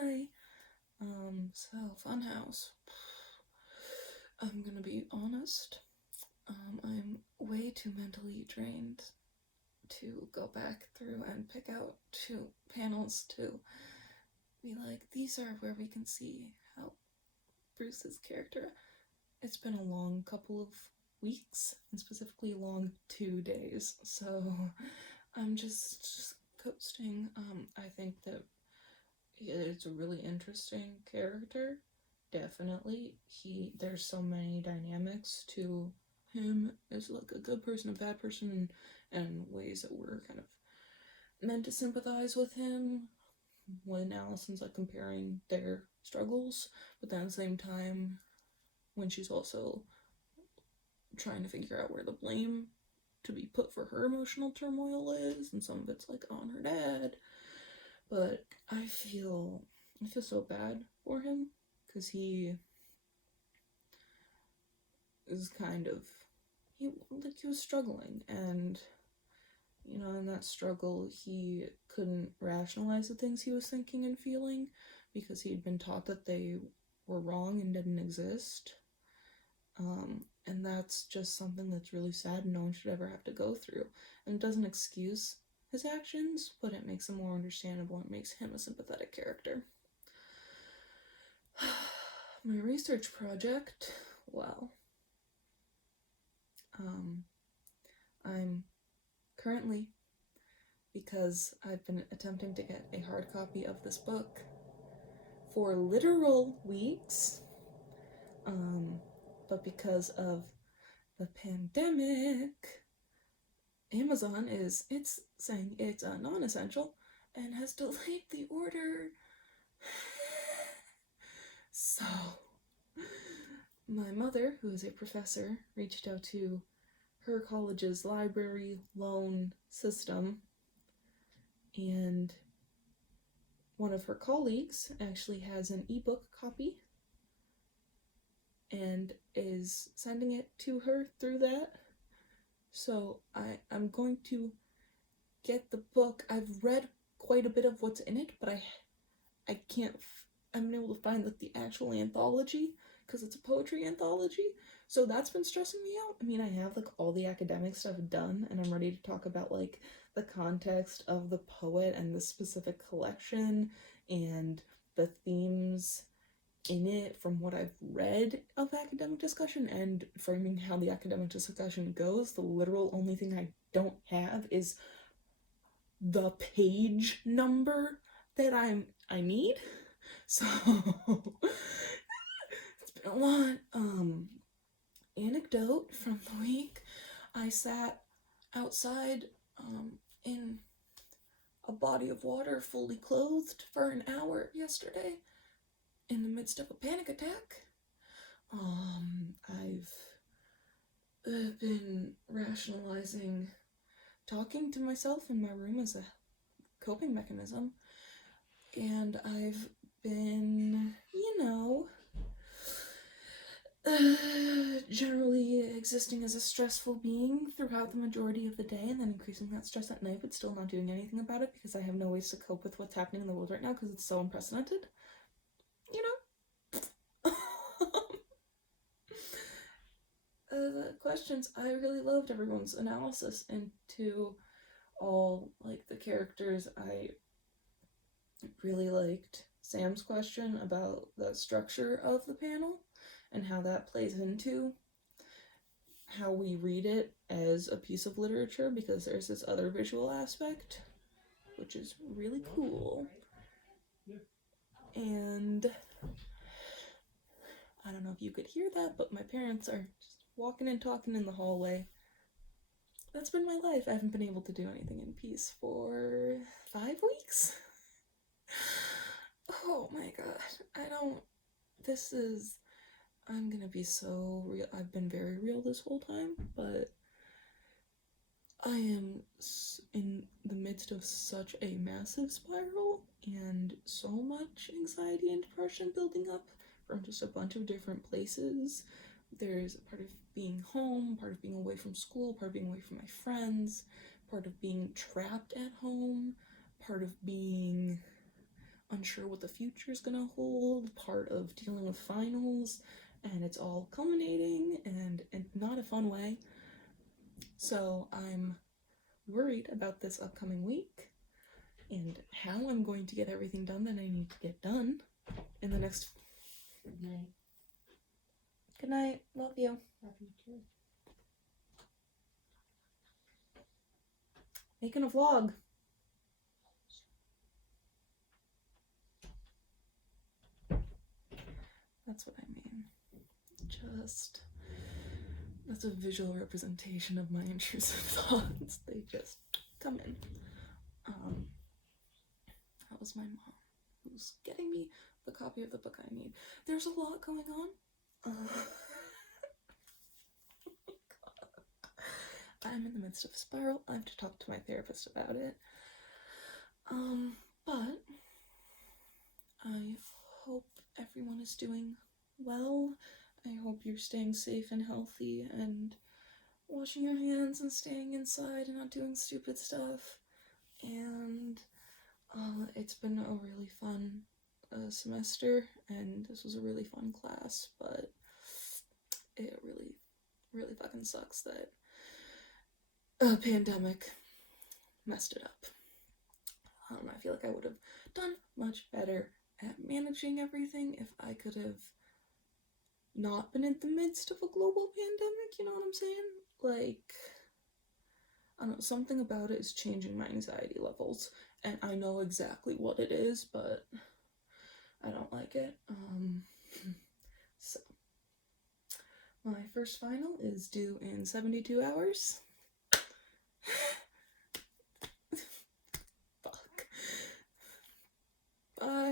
Hi. So Funhouse. I'm gonna be honest. I'm way too mentally drained to go back through and pick out two panels to be like, these are where we can see how Bruce's character. It's been a long couple of weeks, and specifically a long 2 days, so I'm just coasting. I think that it's a really interesting character. Definitely. There's so many dynamics to him as like a good person, a bad person, and ways that we're kind of meant to sympathize with him when Allison's like comparing their struggles, but then at the same time when she's also trying to figure out where the blame to be put for her emotional turmoil is, and some of it's like on her dad. But I feel so bad for him because he is kind of he was struggling, and in that struggle he couldn't rationalize the things he was thinking and feeling because he'd been taught that they were wrong and didn't exist. And that's just something that's really sad and no one should ever have to go through. And it doesn't excuse his actions, but it makes him more understandable and makes him a sympathetic character. My research project, well, I'm currently, because I've been attempting to get a hard copy of this book for literal weeks, but because of the pandemic, Amazon it's saying it's a non-essential and has delayed the order. So my mother, who is a professor, reached out to her college's library loan system, and one of her colleagues actually has an ebook copy and is sending it to her through that. So I'm going to get the book. I've read quite a bit of what's in it, but I can't. I'm able to find like the actual anthology because it's a poetry anthology. So that's been stressing me out. I mean, I have like all the academic stuff done, and I'm ready to talk about like the context of the poet and the specific collection and the themes in it from what I've read of academic discussion and framing how the academic discussion goes. The literal only thing I don't have is the page number that I need. So it's been a lot. Anecdote from the week. I sat outside in a body of water fully clothed for an hour yesterday in the midst of a panic attack. I've been rationalizing talking to myself in my room as a coping mechanism, and I've been, generally existing as a stressful being throughout the majority of the day, and then increasing that stress at night, but still not doing anything about it because I have no ways to cope with what's happening in the world right now because it's so unprecedented. The questions, I really loved everyone's analysis into all like the characters. I really liked Sam's question about the structure of the panel and how that plays into how we read it as a piece of literature, because there's this other visual aspect which is really cool. And I don't know if you could hear that, but my parents are just walking and talking in the hallway. That's been my life. I haven't been able to do anything in peace for 5 weeks. Oh my god. I'm gonna be so real. I've been very real this whole time, but I am in the midst of such a massive spiral and so much anxiety and depression building up from just a bunch of different places. There's a part of being home, part of being away from school, part of being away from my friends, part of being trapped at home, part of being unsure what the future is gonna hold, part of dealing with finals, and it's all culminating and in not a fun way. So I'm worried about this upcoming week and how I'm going to get everything done that I need to get done in the next. Good night. Good night. Love you. Love you too. Making a vlog. That's what I mean. Just, that's a visual representation of my intrusive thoughts. They just come in. That was my mom, who's getting me the copy of the book I need. There's a lot going on. I'm in the midst of a spiral. I have to talk to my therapist about it. But I hope everyone is doing well. I hope you're staying safe and healthy and washing your hands and staying inside and not doing stupid stuff. And it's been a really fun semester, and this was a really fun class, but it really, really fucking sucks that a pandemic messed it up. I feel like I would have done much better at managing everything if I could have not been in the midst of a global pandemic, you know what I'm saying? Like, I don't know, something about it is changing my anxiety levels, and I know exactly what it is, but I don't like it. So, my first final is due in 72 hours. Fuck. Bye.